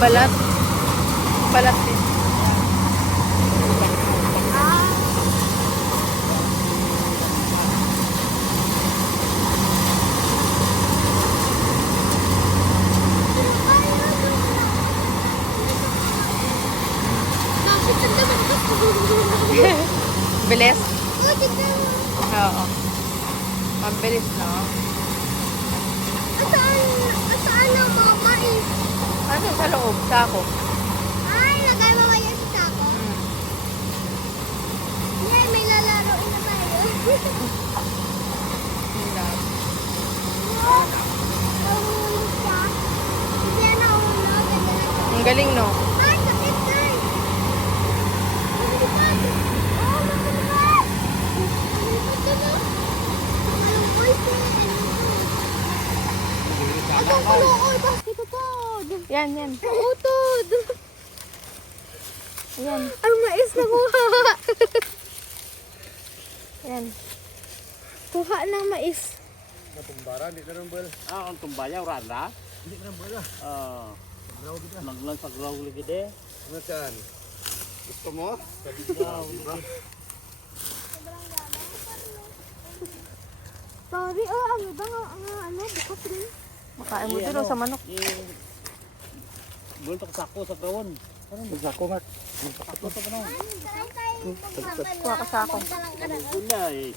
Balat. Balat din. Bilis? Oo. Mabilis, no? Saan ang mama is? Ano sa loob? Sako. Ay, lagay mo yan sa sako. Yay, may lalaroin na tayo. Nahulog siya. Hindi yan nahulog. Ang galing, no? Ay, sakit guys. Malipad. Oh, malipad. Malipad ka na. Anong voice eh? Ito ang kulooy. Bakit ito? Yan, yan. Utod. Yan. Ang mais na kuha. Yan. Kuha ng mais. Matumbara, hindi ka nang bal. Ang tumbaya, randa? Hindi ka nang bala. Naglan sa graw lagi de. Ano saan? Gusto mo? Sorry, ano ba nga, bukas rin. Makain mo din sa manok. Buntok sako sa gawon. Magsako nga. Sako sa kanong. Kuha ka sa ako. Una eh.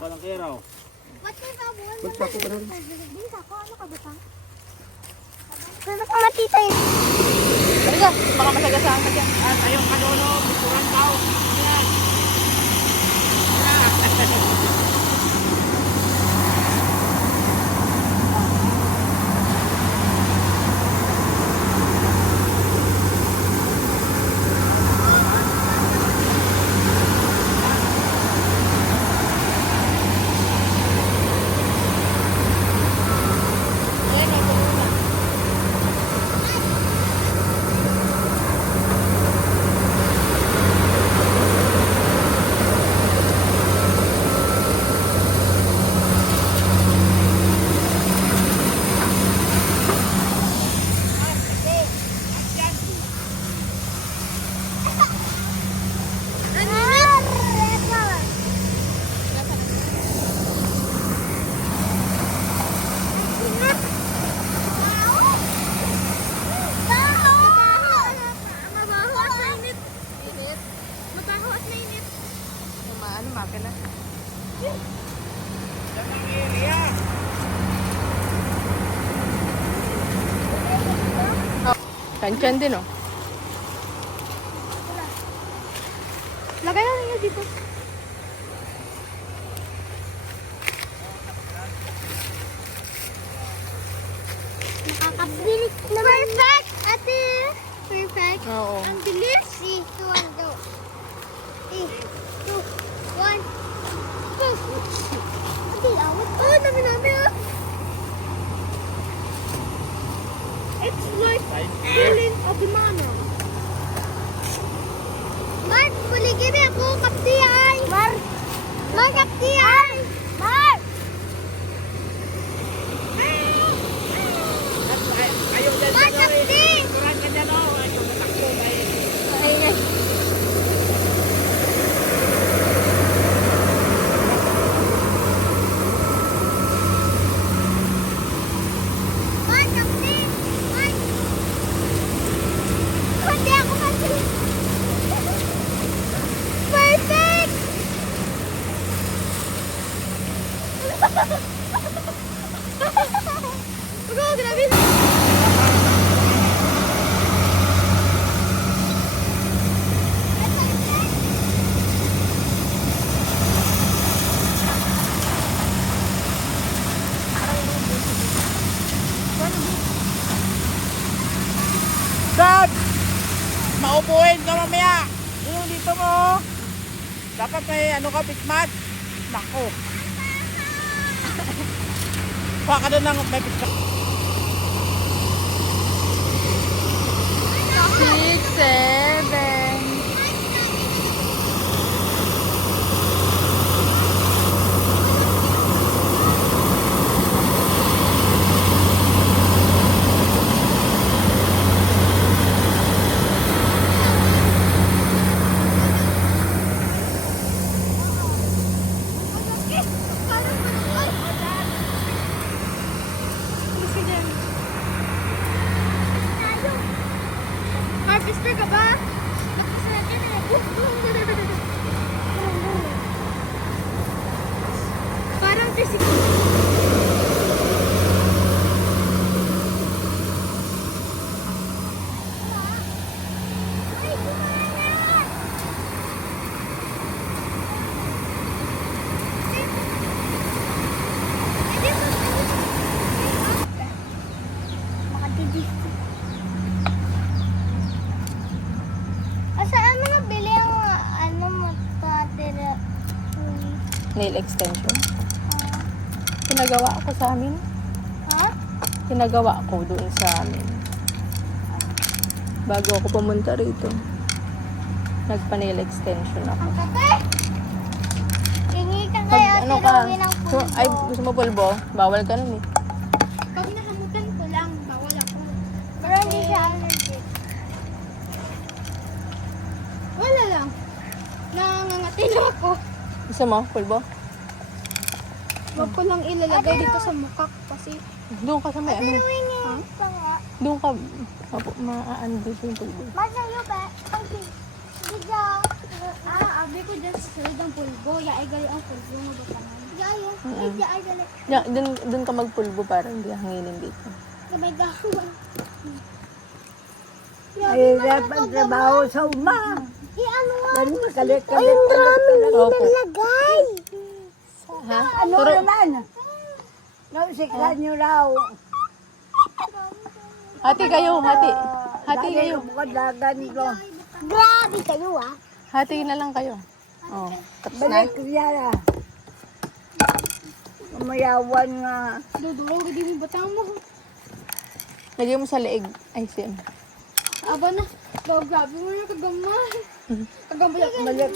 Parang kiraw. Magsako ka rin. Ano ka ba pa? Ano ka matitay? Talaga, baka masagasaan ka dyan. At ayong kanuno, bikuran tao. Yan. Ano, mapin na. Oh, tansyan din, oh. Lagay na niyo dito. Nakakabilis naman. Perfect, ate. Perfect. Oo. Ang bilis. 3, 2, 1, go. 3, 2, 1, go. Ate, awat. Oh, dami-dami ah. It's like feeling of the manner. Mar, buligin ako, kapti ay. Mar, kapti ay. Mar. Ayaw dyan Mar, kapti. Bikuran ka dyan o. Ayaw matakbo. Ayun. Mar, kapti. Mar. Hindi ako kasi. Perfect. Bro, grabe na. Dad! Maupuin ka mamaya! Yung dito mo! Dapat may ano ka, bitmat! Nako! Kuha ka doon ng may bitmat. 6, 7. Twister ka ba? Tapos natin eh. Parang 360. Ay, kumalat! Makatidis. Saan mo nabili ang ano matatira? Nail extension. Pinagawa ko sa amin. Ha? Pinagawa ko doon sa amin. Bago ako pumunta rito. Nagpa-nail extension ako. Ang kate! Hingi ka Pag kaya ano ka, tirawin ang so, pulbo. ay gusto mo pulbo? Bawal ka nun eh. Pag nahamutan ko lang, bawal ako. Pero hindi siya allergic. Wala lang. Nangangatin ako. Gusto mo, pulbo? Huwag ko lang ilalagay dito sa mukha ko kasi. Doon ka sa may ano. Huh? Doon ka, maaano doon yung pulbo. Masayo ba? Okay. Diga. Abi ko dyan sa salid ang pulbo. Ya ay gali ang pulbo nga ba pangan? Yayo. Ya ay gali. Doon ka magpulbo para hindi hanginin dito. Kamay gawan. Ay, dapat trabaho sa uma. Ano nga? Ano makalit-kalit talaga. Opo. Lagay. Ha? Ano naman? Nausiklan nyo raw. Hati kayo, hati. Hati kayo. Bukadagan ko. Grabe kayo ah. Hati na lang kayo. Oh, tapos na. Balik ko yan ah. Umayawan nga. Dudurong gadi mo batang mo. Lagyan mo sa leeg. Ay, sim. Aba na. Grabe mo na kagamay. Kagamay. Balik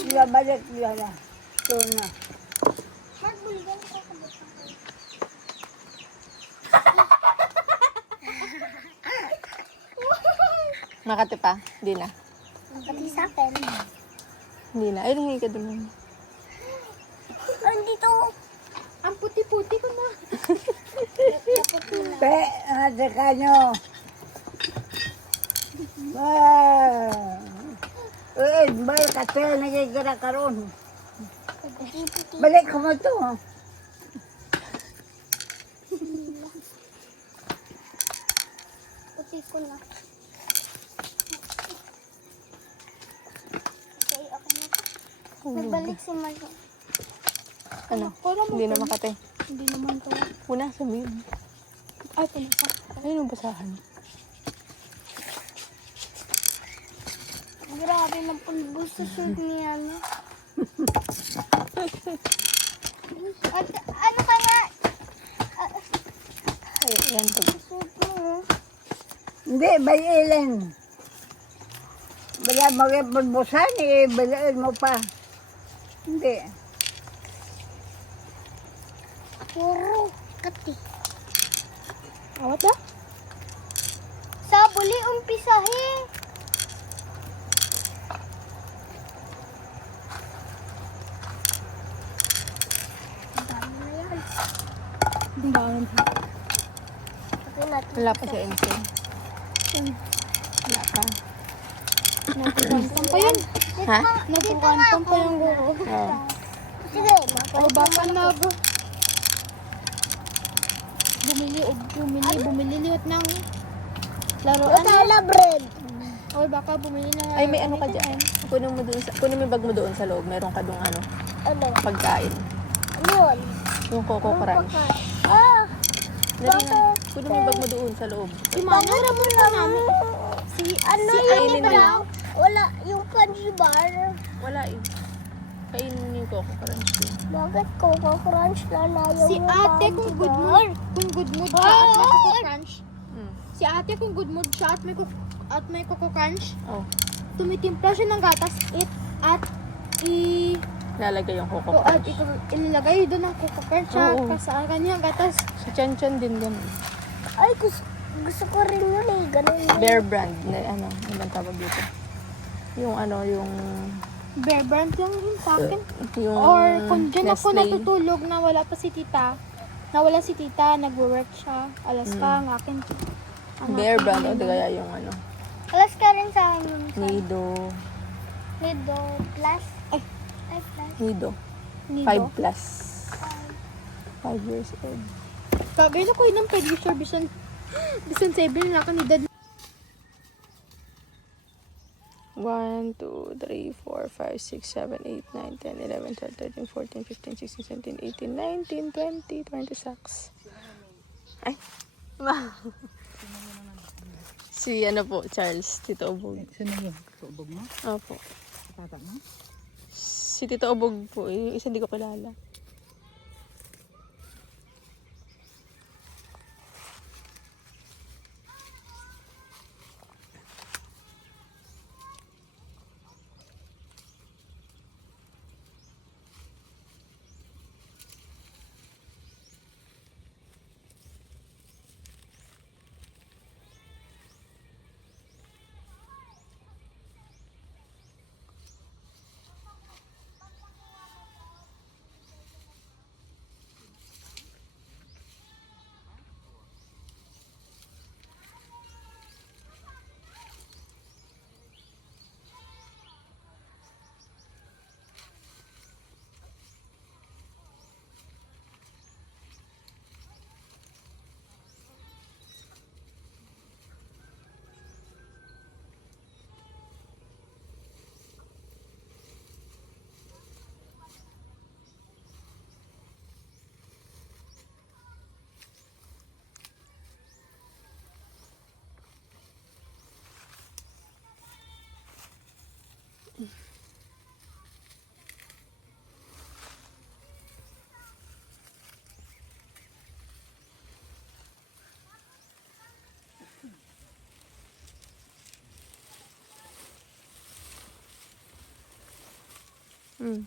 yan ah. Ito na. Magbuligan ko sa Makati pa? Hindi na. Pati sa akin. Hindi na. Ay, hingi ka doon. Andito. Ang puti-puti ko na. Pe, saka nyo. Bal kasi nagigara karon. Balik ko mo to. Puti ko na. Okay, okay na to. Nagbalik si Mario. Ano? Hindi na makati. Hindi naman to. Una, sabihin. Ay, pinasa. Ayun yung basahan. Grabe ng pulbo sa shoot ni ano. At, ano ka nga? Ay, yan. Shoot mo. Hindi, bayilan. Bala magpulbusan eh, balain mo pa. Hindi. Puro kati. Awat ba? Sa buli umpisahin. Dami na yan. Dami. Sabi natin. Wala pa siya ensign. Wala pa. Natukantan pa yun. Ha? Natukantan pa yung guro. Oo. Sige, makabakan na ako. Bumili liwat ng laruan. Wala bread. O baka bumili na. Ay, may ano ka dyan. Kunin mo yung bag mo doon sa loob. Meron ka doon ano, Ano? pagkain. Ano yun? Yung Coco Crunch. Ah! Dali na. Kunin mo yung bag mo doon sa loob. Si Mano naman na namin. Si ano Si yung Aileen wala? yun. Wala yung candy bar. Wala eh. Kainin mo yung Coco Crunch din. Bakit Coco Crunch na yung si ate kung good mood siya at may Coco Crunch. Mm. Si ate kung good mood siya at may Coco Crunch. Oh. Tumitimpla siya ng gatas at Lalagay yung Coco at Crunch. ilalagay doon ng Coco Crunch siya Oo. sa kanya gatas. Sa Chan din ganun. Ay, gusto ko rin yun eh. Ganun yun. Bear brand na ano bang tawag dito? Yung ano, yung Bear Brand lang yun sa akin. yung Or kung dyan ako Nestle. natutulog na wala pa si tita, nawala si tita, nagwo-work siya, alas ka, ang akin. ang Bear akin brand o yun. di kaya yung ano. Alas ka rin sa amin. Nido. Nido plus. Ay, plus. Nido. Nido. 5 plus. 5 years old. Bagay na ko yun ng pediatric bisan 7 na ka ni dad. 1, 2, 3, 4, 5, 6, 7, 8, 9, 10, 11, 12, 13, 14, 15, 16, 17, 18, 19, 20, 26. Ay. Si ano po, Charles, Tito Obog. Sino yun? Tuubog mo? Opo. Tata mo? Si Tito Obog po, yung isa hindi ko kilala. Mm.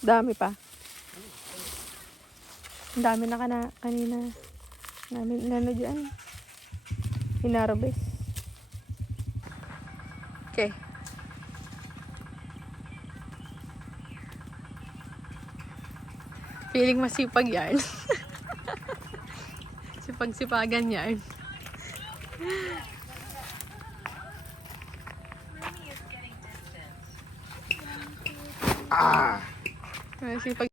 Dami pa. Ang dami na kanina. Dami na dyan. Hinarabis. Okay. Feeling masipag yarn. Sipag-sipagan yarn. Masipag